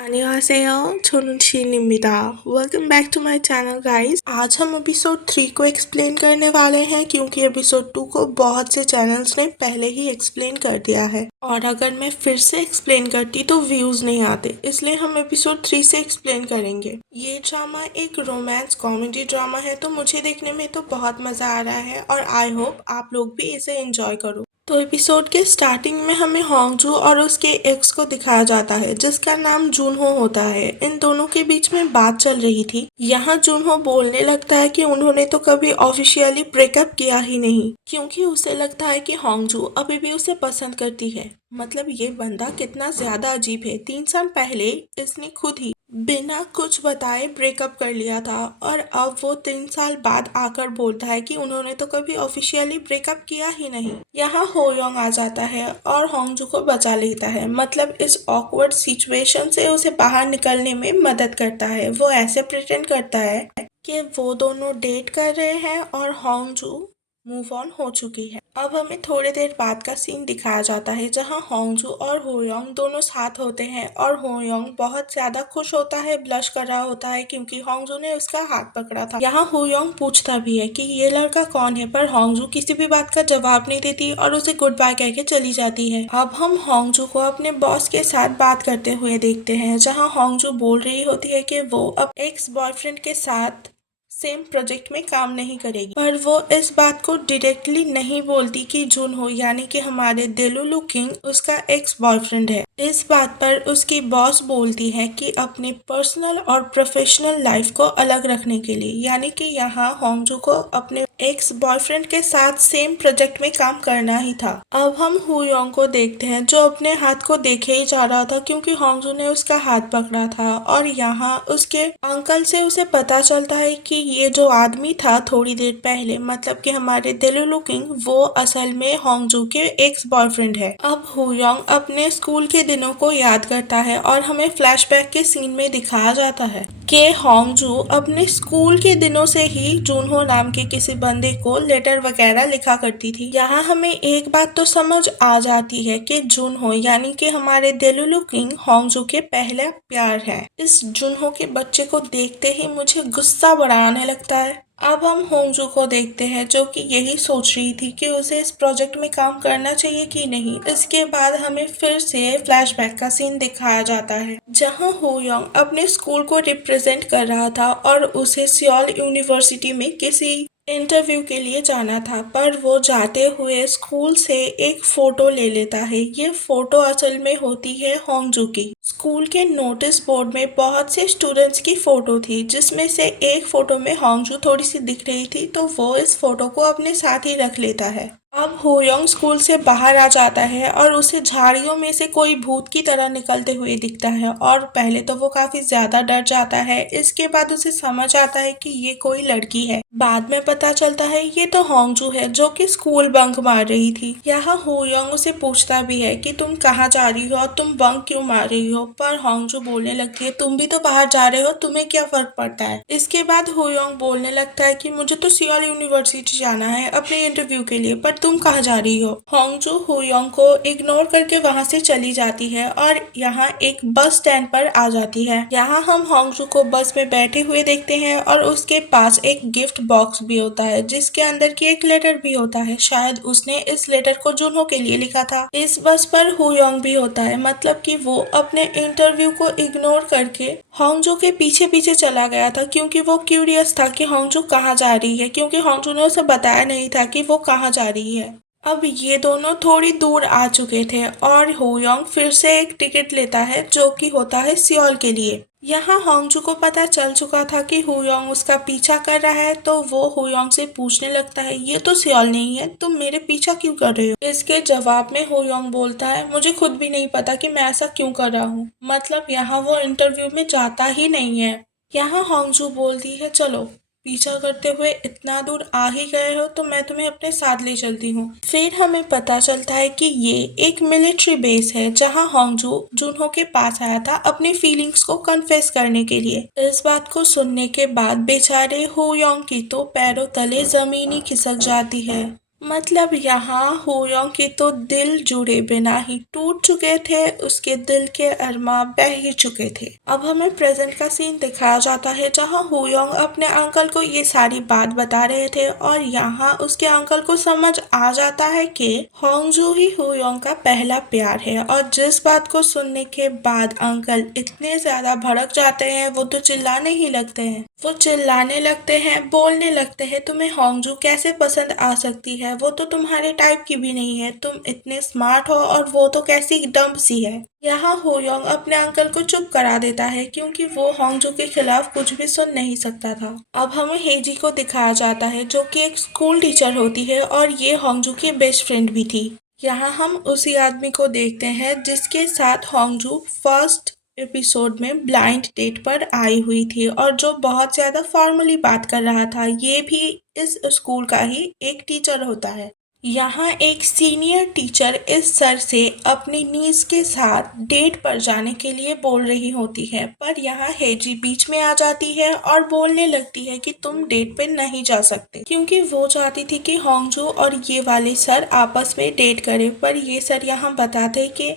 안녕하세요. 저는 शीन입니다. Welcome back to my channel guys. आज हम एपिसोड 3 को एक्सप्लेन करने वाले हैं क्योंकि एपिसोड 2 को बहुत से चैनल्स ने पहले ही एक्सप्लेन कर दिया है और अगर मैं फिर से एक्सप्लेन करती तो व्यूज नहीं आते, इसलिए हम एपिसोड 3 से एक्सप्लेन करेंगे। ये ड्रामा एक रोमांस कॉमेडी ड्रामा है तो मुझे देखने में तो बहुत मजा आ रहा है और आई होप आप लोग भी इसे एंजॉय करो। तो एपिसोड के स्टार्टिंग में हमें होंगजू और उसके एक्स को दिखाया जाता है जिसका नाम जूनहो होता है। इन दोनों के बीच में बात चल रही थी। यहाँ जूनहो बोलने लगता है कि उन्होंने तो कभी ऑफिशियली ब्रेकअप किया ही नहीं क्योंकि उसे लगता है कि होंगजू अभी भी उसे पसंद करती है। मतलब ये बंदा कितना ज्यादा अजीब है। 3 साल पहले इसने खुद ही बिना कुछ बताए ब्रेकअप कर लिया था और अब वो 3 साल बाद आकर बोलता है कि उन्होंने तो कभी ऑफिशियली ब्रेकअप किया ही नहीं। यहाँ होयोंग आ जाता है और होंगजू को बचा लेता है, मतलब इस ऑकवर्ड सिचुएशन से उसे बाहर निकलने में मदद करता है। वो ऐसे प्रिटेंड करता है कि वो दोनों डेट कर रहे हैं और होंगजू मूव ऑन हो चुकी है। अब हमें थोड़ी देर बाद का सीन दिखाया जाता है जहां होंगजू और होयोंग दोनों साथ होते हैं और होयोंग बहुत ज्यादा खुश होता है, ब्लश कर रहा होता है क्योंकि होंगजू ने उसका हाथ पकड़ा था। यहाँ होयोंग पूछता भी है कि ये लड़का कौन है, पर होंगजू किसी भी बात का जवाब नहीं देती और उसे गुड बाय कह के चली जाती है। अब हम होंगजू को अपने बॉस के साथ बात करते हुए देखते हैं जहाँ होंगजू बोल रही होती है कि वो अब एक्स बॉयफ्रेंड के साथ सेम प्रोजेक्ट में काम नहीं करेगी, पर वो इस बात को डायरेक्टली नहीं बोलती कि जूनहो यानी कि हमारे डेलुलु किंग उसका एक्स बॉयफ्रेंड है। इस बात पर उसकी बॉस बोलती है कि अपने पर्सनल और प्रोफेशनल लाइफ को अलग रखने के लिए, यानी कि यहाँ होंगजू को अपने एक्स बॉयफ्रेंड के साथ सेम प्रोजेक्ट में काम करना ही था। अब हम हुयोंग को देखते हैं जो अपने हाथ को देखे ही जा रहा था क्योंकि होंगजू ने उसका हाथ पकड़ा था और यहाँ उसके अंकल से उसे पता चलता है कि ये जो आदमी था थोड़ी देर पहले, मतलब कि हमारे डेलुलु किंग, वो असल में होंगजू के एक्स बॉयफ्रेंड है। अब हुयोंग अपने स्कूल के दिनों को याद करता है और हमें फ्लैशबैक के सीन में दिखाया जाता है कि होंगजू अपने स्कूल के दिनों से ही जूनहो नाम के किसी बंदे को लेटर वगैरह लिखा करती थी। यहाँ हमें एक बात तो समझ आ जाती है कि जूनहो यानी कि हमारे डेलुलु किंग होंगजू के पहला प्यार है। इस जूनहो के बच्चे को देखते ही मुझे गुस्सा बड़ा आने लगता है। अब हम होंगजू को देखते हैं जो कि यही सोच रही थी कि उसे इस प्रोजेक्ट में काम करना चाहिए कि नहीं। इसके बाद हमें फिर से फ्लैशबैक का सीन दिखाया जाता है जहां होयोंग अपने स्कूल को रिप्रेजेंट कर रहा था और उसे सियोल यूनिवर्सिटी में किसी इंटरव्यू के लिए जाना था, पर वो जाते हुए स्कूल से एक फोटो ले लेता है। ये फोटो असल में होती है होंगजू की। स्कूल के नोटिस बोर्ड में बहुत से स्टूडेंट्स की फोटो थी जिसमें से एक फोटो में होंगजू थोड़ी सी दिख रही थी, तो वो इस फोटो को अपने साथ ही रख लेता है। अब होयोंग स्कूल से बाहर आ जाता है और उसे झाड़ियों में से कोई भूत की तरह निकलते हुए दिखता है और पहले तो वो काफी ज्यादा डर जाता है। इसके बाद उसे समझ आता है कि ये कोई लड़की है। बाद में पता चलता है ये तो होंगजू है जो कि स्कूल बंक मार रही थी। यहाँ होयोंग उसे पूछता भी है कि तुम कहाँ जा रही हो और तुम बंक क्यों मार रही हो, पर होंगजू बोलने लगती है तुम भी तो बाहर जा रहे हो, तुम्हें क्या फर्क पड़ता है। इसके बाद होयोंग बोलने लगता है कि मुझे तो सियोल यूनिवर्सिटी जाना है अपने इंटरव्यू के लिए, पर तुम कहाँ जा रही हो। होंगजू होयोंग को इग्नोर करके वहाँ से चली जाती है और यहाँ एक बस स्टैंड पर आ जाती है। यहाँ हम होंगजू को बस में बैठे हुए देखते हैं और उसके पास एक गिफ्ट बॉक्स भी होता है जिसके अंदर की एक लेटर भी होता है। शायद उसने इस लेटर को जूनहो के लिए लिखा था। इस बस पर होयोंग भी होता है, मतलब कि वो अपने इंटरव्यू को इग्नोर करके होंगजू के पीछे पीछे चला गया था क्योंकि वो क्यूरियस था कि होंगजू कहाँ जा रही है, क्योंकि होंगजू ने उसे बताया नहीं था कि वो कहाँ जा रही है। अब ये दोनों थोड़ी दूर आ चुके थे और होयोंग फिर से एक टिकट लेता है जो कि होता है सियोल के लिए। यहाँ होंगजू को पता चल चुका था कि होयोंग उसका पीछा कर रहा है, तो वो होयोंग से पूछने लगता है ये तो सियोल नहीं है, तुम मेरे पीछा क्यों कर रहे हो। इसके जवाब में होयोंग बोलता है मुझे खुद भी नहीं पता कि मैं ऐसा क्यों कर रहा हूँ। मतलब यहाँ वो इंटरव्यू में जाता ही नहीं है। यहाँ होंगजू बोलती है चलो पीछा करते हुए इतना दूर आ ही गए हो तो मैं तुम्हें अपने साथ ले चलती हूँ। फिर हमें पता चलता है कि ये एक मिलिट्री बेस है जहाँ होंगजू जूनहो के पास आया था अपनी फीलिंग्स को कन्फेस करने के लिए। इस बात को सुनने के बाद बेचारे होयोंग की तो पैरों तले जमीन ही खिसक जाती है। मतलब यहाँ हुयोंग के तो दिल जुड़े बिना ही टूट चुके थे, उसके दिल के अरमा बह ही चुके थे। अब हमें प्रेजेंट का सीन दिखाया जाता है जहाँ हुयोंग अपने अंकल को ये सारी बात बता रहे थे और यहाँ उसके अंकल को समझ आ जाता है कि होंगजू ही हुयोंग का पहला प्यार है। और जिस बात को सुनने के बाद अंकल इतने ज्यादा भड़क जाते हैं, वो तो चिल्लाने ही लगते हैं। वो चिल्लाने लगते हैं, बोलने लगते हैं, तुम्हें होंगजू कैसे पसंद आ सकती है, वो तो तुम्हारे टाइप की भी नहीं है, तुम इतने स्मार्ट हो और वो तो कैसी डम्ब सी है। यहाँ हुयोंग अपने अंकल को चुप करा देता है क्योंकि वो होंगजू के खिलाफ कुछ भी सुन नहीं सकता था। अब हमें हेजी को दिखाया जाता है जो कि एक स्कूल टीचर होती है और ये होंगजू की बेस्ट फ्रेंड भी थी। यहाँ हम उसी आदमी को देखते हैं जिसके साथ होंगजू फर्स्ट एपिसोड में ब्लाइंड डेट पर आई हुई थी और जो बहुत ज्यादा फॉर्मली बात कर रहा था। ये भी इस स्कूल का ही एक टीचर होता है। यहाँ एक सीनियर टीचर इस सर से अपनी नीज के साथ डेट पर जाने के लिए बोल रही होती है, पर यहाँ हेजी बीच में आ जाती है और बोलने लगती है कि तुम डेट पे नहीं जा सकते, क्योंकि वो चाहती थी कि होंगजू और ये वाले सर आपस में डेट करें। पर ये सर यहाँ बताते कि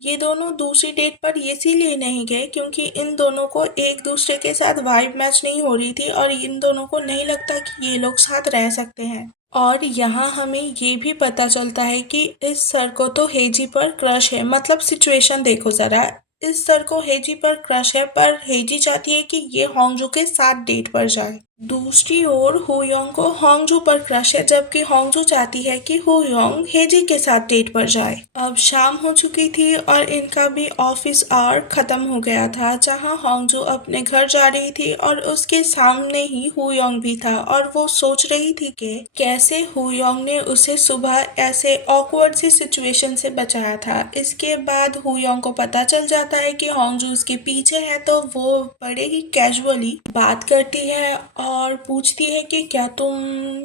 ये दोनों दूसरी डेट पर इसीलिए नहीं गए क्योंकि इन दोनों को एक दूसरे के साथ वाइब मैच नहीं हो रही थी और इन दोनों को नहीं लगता कि ये लोग साथ रह सकते हैं। और यहाँ हमें ये भी पता चलता है कि इस सर को तो हेजी पर क्रश है। मतलब सिचुएशन देखो जरा, इस सर को हेजी पर क्रश है पर हेजी चाहती है कि ये होंगजू के साथ डेट पर जाए। दूसरी ओर हुयोंग को होंगजू पर क्रश है, जबकि होंगजू चाहती है कि हुयोंग हेजी के साथ डेट पर जाए। अब शाम हो चुकी थी और इनका भी ऑफिस आवर खत्म हो गया था, जहां होंगजू अपने घर जा रही थी और उसके सामने ही हुयोंग भी था और वो सोच रही थी कि कैसे हुयोंग ने उसे सुबह ऐसे ऑकवर्ड सी सिचुएशन से बचाया था। इसके बाद हुयोंग को पता चल जाता है कि होंगजू उसके पीछे है, तो वो बड़े ही कैजुअली बात करती है और पूछती है कि क्या तुम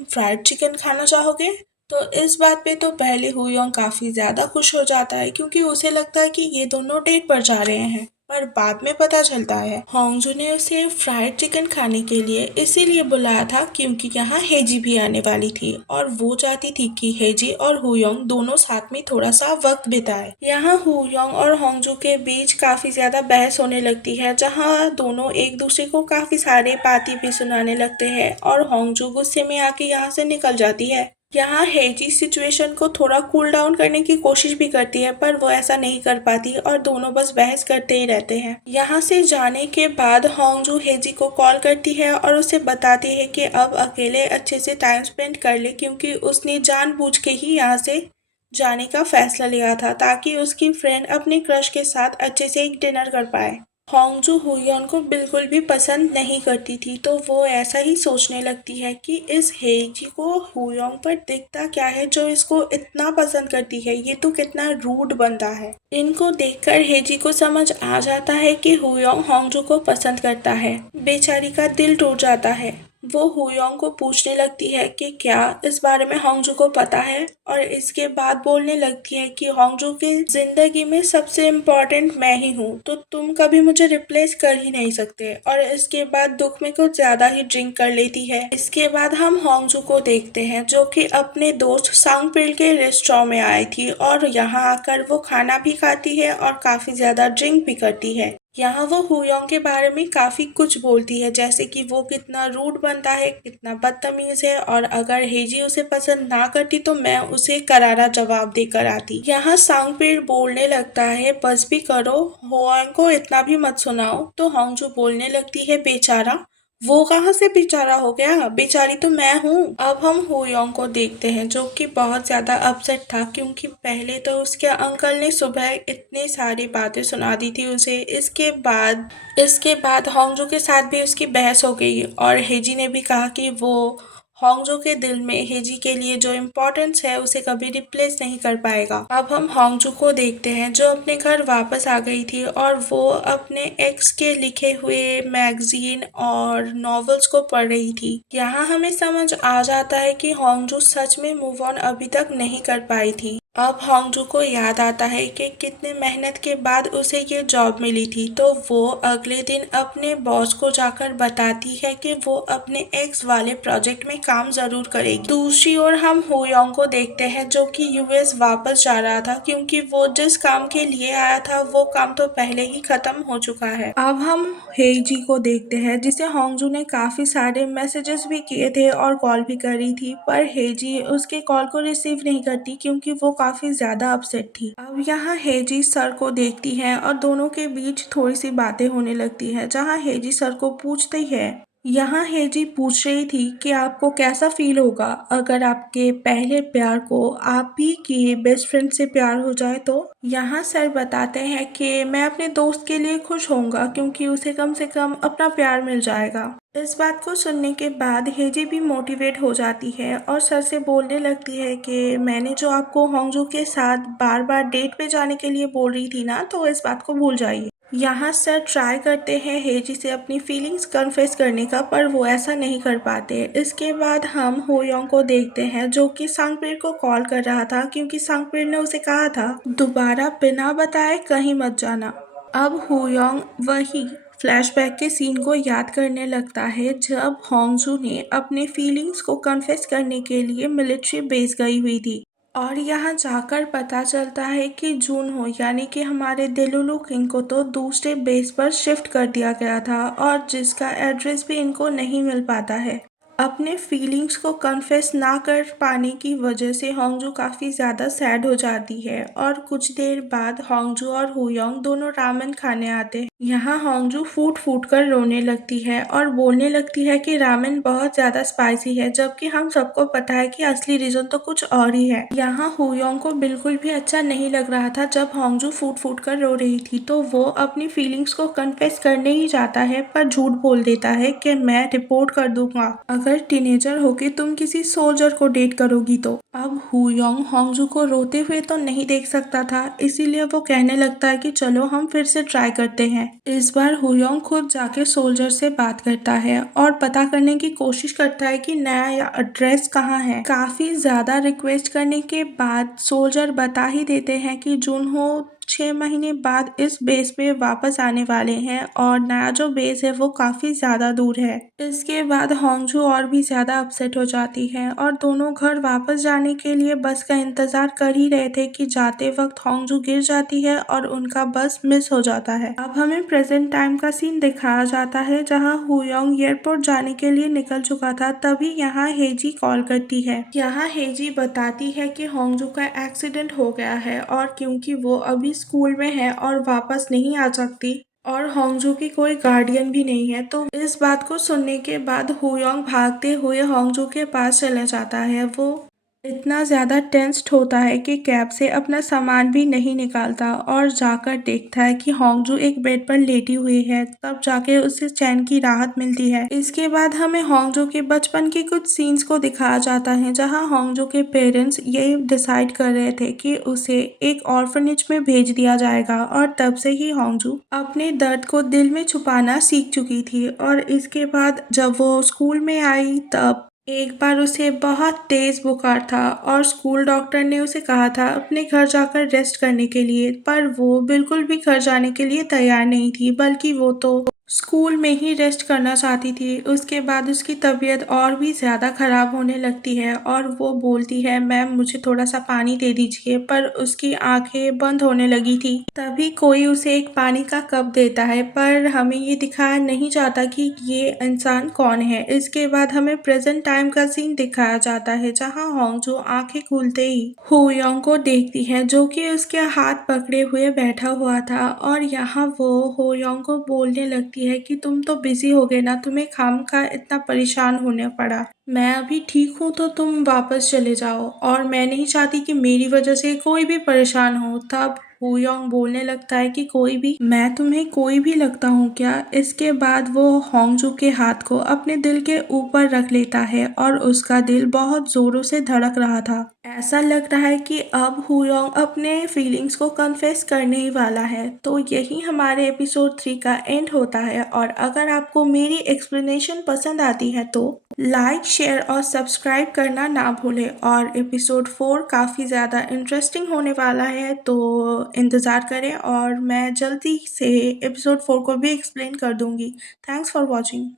फ्राइड चिकन खाना चाहोगे। तो इस बात पे तो पहले हुयोंग काफी ज्यादा खुश हो जाता है क्योंकि उसे लगता है कि ये दोनों डेट पर जा रहे हैं। पर बाद में पता चलता है होंगजू ने उसे फ्राइड चिकन खाने के लिए इसीलिए बुलाया था क्योंकि यहाँ हेजी भी आने वाली थी और वो चाहती थी कि हेजी और हुयोंग दोनों साथ में थोड़ा सा वक्त बिताए। यहाँ हुयोंग और होंगजू के बीच काफी ज्यादा बहस होने लगती है, जहाँ दोनों एक दूसरे को काफी सारे बातें भी सुनाने लगते हैं और होंगजू गुस्से में आके यहाँ से निकल जाती है। यहाँ हेजी सिचुएशन को थोड़ा कूल डाउन करने की कोशिश भी करती है, पर वो ऐसा नहीं कर पाती और दोनों बस बहस करते ही रहते हैं। यहाँ से जाने के बाद होंगजू हेजी को कॉल करती है और उसे बताती है कि अब अकेले अच्छे से टाइम स्पेंड कर ले, क्योंकि उसने जानबूझ के ही यहाँ से जाने का फैसला लिया था ताकि उसकी फ्रेंड अपने क्रश के साथ अच्छे से एक डिनर कर पाए। होंगजू हुयोन को बिल्कुल भी पसंद नहीं करती थी, तो वो ऐसा ही सोचने लगती है कि इस हेजी को हुयोंग पर दिखता क्या है जो इसको इतना पसंद करती है, ये तो कितना रूड बंदा है। इनको देखकर हेजी को समझ आ जाता है कि हुयोंग होंगजू को पसंद करता है। बेचारी का दिल टूट जाता है। वो हुयोंग को पूछने लगती है कि क्या इस बारे में होंगजू को पता है, और इसके बाद बोलने लगती है कि होंगजू की जिंदगी में सबसे इम्पोर्टेंट मैं ही हूँ, तो तुम कभी मुझे रिप्लेस कर ही नहीं सकते। और इसके बाद दुख में कुछ ज्यादा ही ड्रिंक कर लेती है। इसके बाद हम होंगजू को देखते हैं जो कि अपने दोस्त सांगपिल के रेस्टोरेंट में आई थी और यहाँ आकर वो खाना भी खाती है और काफी ज्यादा ड्रिंक भी करती है। यहाँ वो हुयोंग के बारे में काफी कुछ बोलती है, जैसे कि वो कितना रूड बनता है, कितना बदतमीज है, और अगर हेजी उसे पसंद ना करती तो मैं उसे करारा जवाब देकर आती। यहाँ सांगपेड़ बोलने लगता है बस भी करो, हुयोंग को इतना भी मत सुनाओ। तो होंगजू बोलने लगती है बेचारा, वो कहाँ से बेचारा हो गया, बेचारी तो मैं हूँ। अब हम हुयोंग को देखते हैं जो कि बहुत ज्यादा अपसेट था क्योंकि पहले तो उसके अंकल ने सुबह इतनी सारी बातें सुना दी थी उसे। इसके बाद होंगजू के साथ भी उसकी बहस हो गई और हेजी ने भी कहा कि वो होंगजू के दिल में हेजी के लिए जो इम्पोर्टेंस है उसे कभी रिप्लेस नहीं कर पाएगा। अब हम होंगजू को देखते हैं जो अपने घर वापस आ गई थी और वो अपने एक्स के लिखे हुए मैगजीन और नॉवेल्स को पढ़ रही थी। यहाँ हमें समझ आ जाता है कि होंगजू सच में मूव ऑन अभी तक नहीं कर पाई थी। अब होंगजू को याद आता है कि कितने मेहनत के बाद उसे ये जॉब मिली थी, तो वो अगले दिन अपने बॉस को जाकर बताती है कि वो अपने एक्स वाले प्रोजेक्ट में काम जरूर करेगी। दूसरी ओर हम होयोंग को देखते हैं जो कि यूएस वापस जा रहा था क्योंकि वो जिस काम के लिए आया था वो काम तो पहले ही खत्म हो चुका है। अब हम हेजी को देखते हैं जिसे होंगजू ने काफी सारे मैसेजेस भी किए थे और कॉल भी करी थी, पर हेजी उसके कॉल को रिसीव नहीं करती क्योंकि वो काफी ज्यादा अपसेट थी। अब यहाँ हेजी सर को देखती है और दोनों के बीच थोड़ी सी बातें होने लगती है, जहाँ हेजी सर को पूछती है। यहाँ हेजी पूछ रही थी कि आपको कैसा फील होगा अगर आपके पहले प्यार को आप ही की बेस्ट फ्रेंड से प्यार हो जाए तो। यहाँ सर बताते हैं कि मैं अपने दोस्त के लिए खुश होऊंगा क्योंकि उसे कम से कम अपना प्यार मिल जाएगा। इस बात को सुनने के बाद हेजी भी मोटिवेट हो जाती है और सर से बोलने लगती है कि मैंने जो आपको होंगजू के साथ बार बार डेट पे जाने के लिए बोल रही थी ना, तो इस बात को भूल जाइए। यहाँ सर ट्राई करते हैं हेजी से अपनी फीलिंग्स कन्फेस करने का, पर वो ऐसा नहीं कर पाते। इसके बाद हम होयोंग को देखते हैं जो कि सांगपीर को कॉल कर रहा था क्योंकि सांगपीर ने उसे कहा था दोबारा बिना बताए कहीं मत जाना। अब होयोंग वही फ्लैशबैक के सीन को याद करने लगता है जब होंगजू ने अपने फीलिंग्स को कन्फेस करने के लिए मिलिट्री बेस गई हुई थी और यहाँ जाकर पता चलता है कि जूनहो यानी कि हमारे देलुलु किंग को तो दूसरे बेस पर शिफ्ट कर दिया गया था और जिसका एड्रेस भी इनको नहीं मिल पाता है। अपने फीलिंग्स को कन्फेस ना कर पाने की वजह से होंगजू काफ़ी ज़्यादा सैड हो जाती है और कुछ देर बाद होंगजू और हुयोंग दोनों रामेन खाने आते हैं। यहाँ होंगजू फूट फूट कर रोने लगती है और बोलने लगती है कि रामेन बहुत ज़्यादा स्पाइसी है, जबकि हम सबको पता है कि असली रीज़न तो कुछ और ही है। यहाँ हुयोंग को बिल्कुल भी अच्छा नहीं लग रहा था जब होंगजू फूट फूट कर रो रही थी, तो वो अपनी फीलिंग्स को कन्फेस करने ही जाता है पर झूठ बोल देता है कि मैं रिपोर्ट कर दूंगा अगर टीनेजर होके तुम किसी सोल्जर को डेट करोगी तो। अब हुयोंग होंगजू को रोते हुए तो नहीं देख सकता था, इसीलिए वो कहने लगता है कि चलो हम फिर से ट्राई करते हैं। इस बार हुयोंग खुद जाके सोल्जर से बात करता है और पता करने की कोशिश करता है कि नया एड्रेस कहाँ है। काफी ज्यादा रिक्वेस्ट करने के बाद सोल्जर बता ही देते हैं कि जूनहो 6 महीने बाद इस बेस पे वापस आने वाले हैं और नया जो बेस है वो काफी ज्यादा दूर है। इसके बाद होंगजू और भी ज्यादा अपसेट हो जाती है और दोनों घर वापस जाने के लिए बस का इंतजार कर ही रहे थे कि जाते वक्त होंगजू गिर जाती है और उनका बस मिस हो जाता है। अब हमें प्रेजेंट टाइम का सीन दिखाया जाता है जहाँ हुयोंग एयरपोर्ट जाने के लिए निकल चुका था, तभी यहाँ हेजी कॉल करती है। यहाँ हेजी बताती है कि होंगजू का एक्सीडेंट हो गया है और क्योंकि वो अभी स्कूल में है और वापस नहीं आ सकती और होंगजू की कोई गार्डियन भी नहीं है, तो इस बात को सुनने के बाद हुयोंग भागते हुए होंगजू के पास चला जाता है। वो इतना ज्यादा टेंस्ड होता है कि कैब से अपना सामान भी नहीं निकालता और जाकर देखता है कि होंगजू एक बेड पर लेटी हुई है, तब जाके उसे चैन की राहत मिलती है। इसके बाद हमें होंगजू के बचपन के कुछ सीन्स को दिखाया जाता है जहां होंगजू के पेरेंट्स ये डिसाइड कर रहे थे कि उसे एक ऑर्फनेज में भेज दिया जाएगा और तब से ही होंगजू अपने दर्द को दिल में छुपाना सीख चुकी थी। और इसके बाद जब वो स्कूल में आई तब एक बार उसे बहुत तेज बुखार था और स्कूल डॉक्टर ने उसे कहा था अपने घर जाकर रेस्ट करने के लिए, पर वो बिल्कुल भी घर जाने के लिए तैयार नहीं थी, बल्कि वो तो स्कूल में ही रेस्ट करना चाहती थी। उसके बाद उसकी तबीयत और भी ज़्यादा ख़राब होने लगती है और वो बोलती है मैम मुझे थोड़ा सा पानी दे दीजिए, पर उसकी आंखें बंद होने लगी थी। तभी कोई उसे एक पानी का कप देता है, पर हमें ये दिखाया नहीं जाता कि ये इंसान कौन है। इसके बाद हमें प्रेजेंट टाइम का सीन दिखाया जाता है जहाँ होंगजू आंखें खुलते ही हुयोंग को देखती है जो कि उसके हाथ पकड़े हुए बैठा हुआ था और यहाँ वो हुयोंग को बोलने लगती है कि तुम तो बिजी हो गए ना, तुम्हें खामखा इतना परेशान होने पड़ा। मैं अभी ठीक हूँ तो तुम वापस चले जाओ और मैं नहीं चाहती कि मेरी वजह से कोई भी परेशान हो। तब हुयोंग बोलने लगता है कि कोई भी, मैं तुम्हें कोई भी लगता हूँ क्या। इसके बाद वो होंगजू के हाथ को अपने दिल के ऊपर रख लेता है और उसका दिल बहुत जोरों से धड़क रहा था। ऐसा लग रहा है कि अब हुयोंग अपने फीलिंग्स को कन्फेस करने ही वाला है। तो यही हमारे एपिसोड 3 का एंड होता है और अगर आपको मेरी एक्सप्लेनेशन पसंद आती है तो लाइक शेयर और सब्सक्राइब करना ना भूलें। और एपिसोड 4 काफ़ी ज़्यादा इंटरेस्टिंग होने वाला है, तो इंतज़ार करें और मैं जल्दी से एपिसोड 4 को भी एक्सप्लेन कर दूंगी। Thanks for watching.